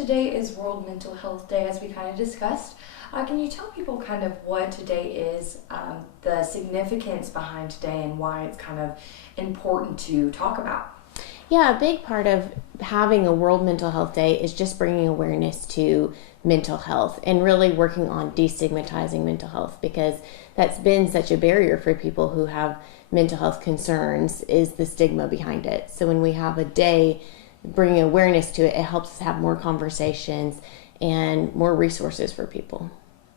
today is World Mental Health Day, as we kind of discussed. Can you tell people kind of what today is, the significance behind today, and why it's kind of important to talk about? Yeah, a big part of having a World Mental Health Day is just bringing awareness to mental health and really working on destigmatizing mental health, because that's been such a barrier for people who have mental health concerns, is the stigma behind it. So when we have a day bringing awareness to it, it helps us have more conversations and more resources for people.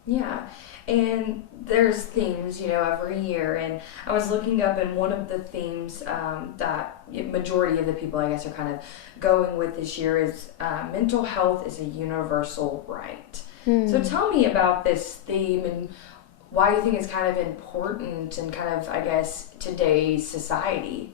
Yeah, and there's themes, every year, and I was looking up, and one of the themes that majority of the people, I guess, are kind of going with this year is mental health is a universal right. So tell me about this theme and why you think it's kind of important in kind of, I guess, today's society.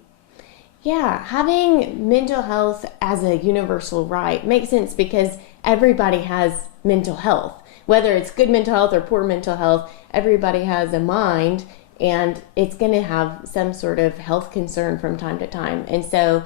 Yeah, having mental health as a universal right makes sense because everybody has mental health. Whether it's good mental health or poor mental health, everybody has a mind, and it's going to have some sort of health concern from time to time. And so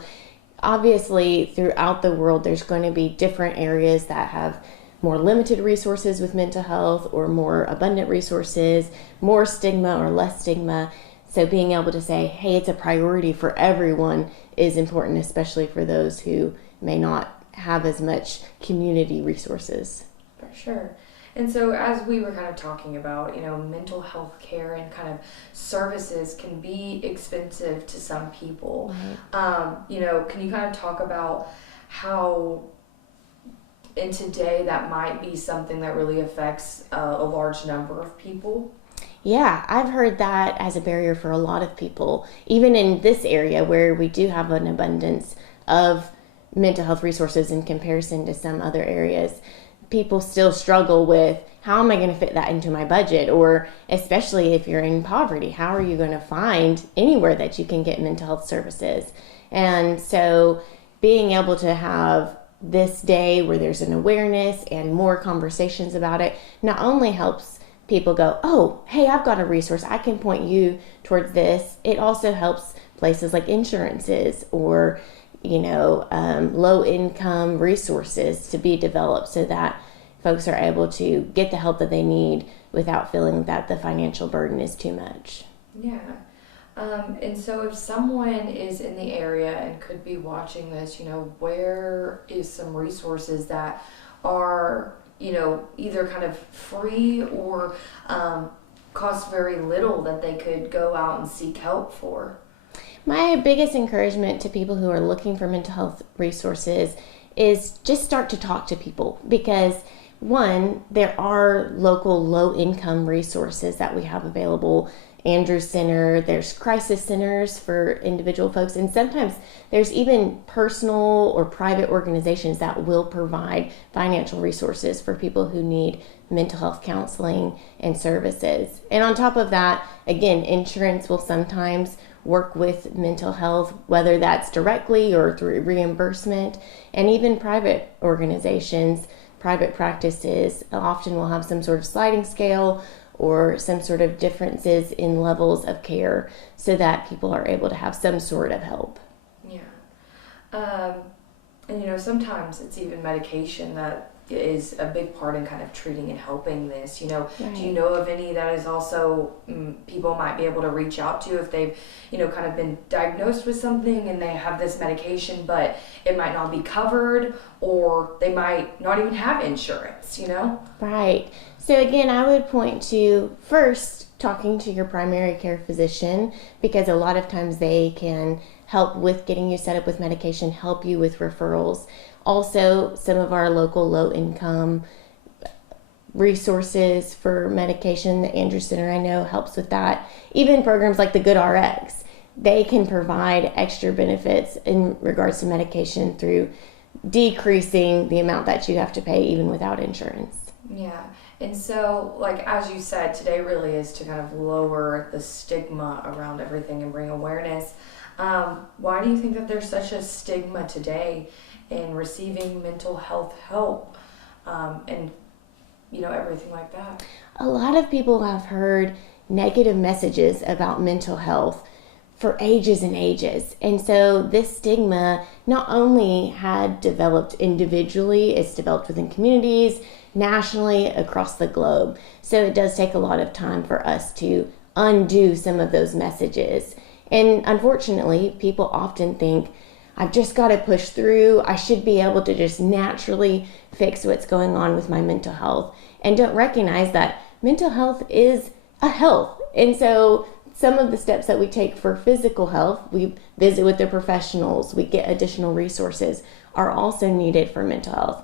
obviously throughout the world, there's going to be different areas that have more limited resources with mental health or more abundant resources, more stigma or less stigma. So being able to say, hey, it's a priority for everyone is important, especially for those who may not have as much community resources. For sure. And so as we were kind of talking about, mental health care and kind of services can be expensive to some people. Right. Can you kind of talk about how in today that might be something that really affects a large number of people? Yeah, I've heard that as a barrier for a lot of people, even in this area where we do have an abundance of mental health resources in comparison to some other areas. People still struggle with, how am I going to fit that into my budget? Or especially if you're in poverty, how are you going to find anywhere that you can get mental health services? And so being able to have this day where there's an awareness and more conversations about it not only helps people go, oh, hey, I've got a resource, I can point you towards this. It also helps places like insurances or low income resources to be developed so that folks are able to get the help that they need without feeling that the financial burden is too much. Yeah. And so if someone is in the area and could be watching this, where is some resources that are, either kind of free or cost very little that they could go out and seek help for? My biggest encouragement to people who are looking for mental health resources is just start to talk to people, because one, there are local low-income resources that we have available. Andrew Center, there's crisis centers for individual folks, and sometimes there's even personal or private organizations that will provide financial resources for people who need mental health counseling and services. And on top of that, again, insurance will sometimes work with mental health, whether that's directly or through reimbursement, and even private organizations, private practices often will have some sort of sliding scale or some sort of differences in levels of care so that people are able to have some sort of help. Yeah. And sometimes it's even medication that is a big part in kind of treating and helping this. Right. Do you know of any that is also people might be able to reach out to if they've, kind of been diagnosed with something and they have this medication, but it might not be covered, or they might not even have insurance, Right. So again, I would point to first talking to your primary care physician, because a lot of times they can help with getting you set up with medication, help you with referrals. Also, some of our local low-income resources for medication, the Andrew Center I know helps with that. Even programs like the Good RX, they can provide extra benefits in regards to medication through decreasing the amount that you have to pay even without insurance. Yeah. And so, as you said, today really is to kind of lower the stigma around everything and bring awareness. Why do you think that there's such a stigma today in receiving mental health help and, everything like that? A lot of people have heard negative messages about mental health for ages and ages. And so this stigma not only had developed individually, it's developed within communities, nationally, across the globe. So it does take a lot of time for us to undo some of those messages. And unfortunately, people often think, I've just got to push through. I should be able to just naturally fix what's going on with my mental health, and don't recognize that mental health is a health. And so some of the steps that we take for physical health, we visit with the professionals, we get additional resources, are also needed for mental health.